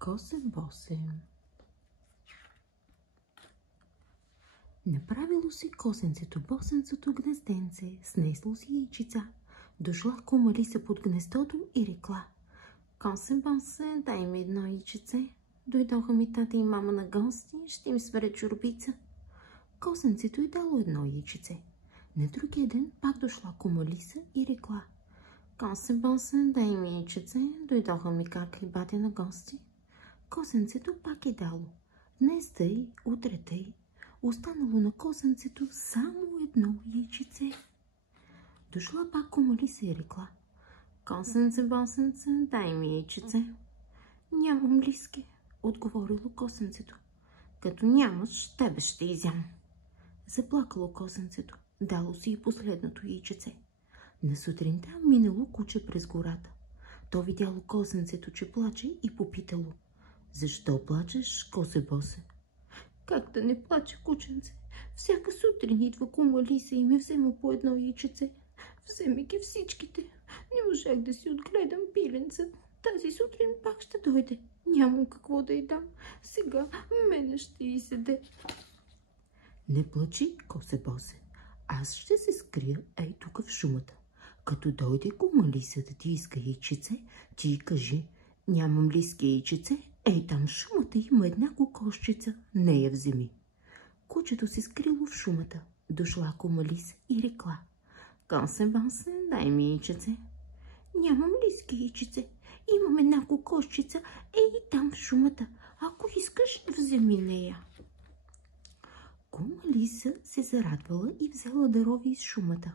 Косе-босе. Направило си косенцето босенцето гнезденце, снесло си яйчица. Дошла кума Лиса под гнездото и рекла: Косе-босе, дай ми едно яйчице. Дойдоха ми тата и мама на гости, ще им сваря чорбица. Косенцето й дало едно яйчице. На другия ден пак дошла кума Лиса и рекла: Косе-босе, дай ми яйчице. Дойдоха ми кака и батя на гости. Косенцето пак е дало. Днес тъй, утре тъй. Останало на косенцето само едно яйчице. Дошла пак кума Лиса и рекла: Косенце, босенце, дай ми яйчице. Нямам, Лиске, отговорило косенцето. Като нямаш, тебе ще изям. Заплакало косенцето, дало си и последното яйчице. На сутринта минало куче през гората. То видяло косенцето, че плаче, и попитало: Защо плачеш, косе-босе? Как да не плача, кученце? Всяка сутрин идва кума Лиса и ми взема по едно яйчице. Вземи ги всичките. Не можах да си отгледам пиленца. Тази сутрин пак ще дойде. Нямам какво да й дам. Сега мене ще изяде. Не плачи, косе-босе. Аз ще се скрия ей тук в шумата. Като дойде кума Лиса да ти иска яйчице, ти й кажи: Нямам, Лиске, яйчице. Ей там в шумата има една кокошчица. Нея вземи. Кучето се скрило в шумата. Дошла кума Лиса и рекла: Косе-босе, дай ми яйчице. Нямам, Лиске, яйчице. Имам една кокошчица. Ей там в шумата. Ако искаш, вземи нея. Кума Лиса се зарадвала и взела да рови из шумата.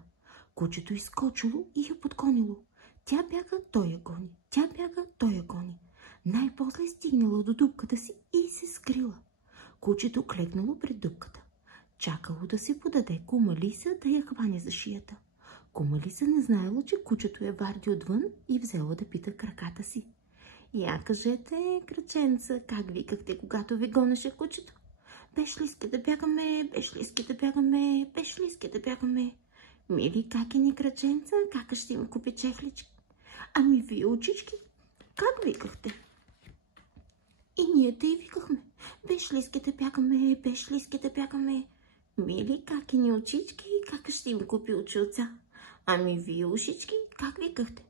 Кучето изскочило и я подгонило. Тя бяга, той я гони. Тя бяга, той я гони. Най-после стигнала до дупката си и се скрила. Кучето клекнало пред дупката. Чакало да се подаде кума Лиса да я хване за шията. Кума Лиса не знаела, че кучето я варди отвън, и взела да пита краката си: Я кажете, краченца, как викахте, когато ви гонеше кучето? Беш, Лиске, да бягаме, беш, Лиске, да бягаме, беш, Лиске, да бягаме. Мили какини, краченца, кака ще им купи чехлички? Ами вие, очички, как викахте? И ние те и викахме: Беш, Лиске, да бягаме, беш, Лиске, да бягаме. Мили какини очички, как ще им купи очилца? Ами вие, ушички, как викахте?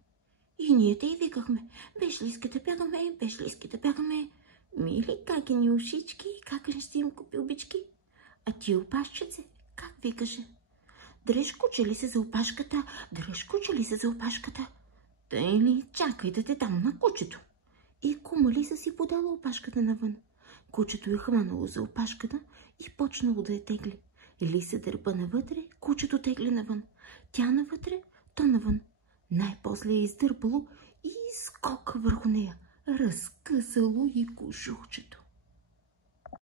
И ние те и викахме: Беш, Лиске, да бягаме, беш, Лиске, да бягаме. Мили какини ушички, как ще им купи обички? А ти, опашчице, как викаше? Дръж, куче ли се за опашката? Дръж, куче ли се за опашката? Тъй ли? Чакай да те дам на кучето. И кума Лиса си подала опашката навън. Кучето я хванало за опашката и почнало да я тегли. Лиса дърпа навътре, кучето тегли навън. Тя навътре, то навън. Най-после я издърпало и скока върху нея. Разкъсало и кожухчето.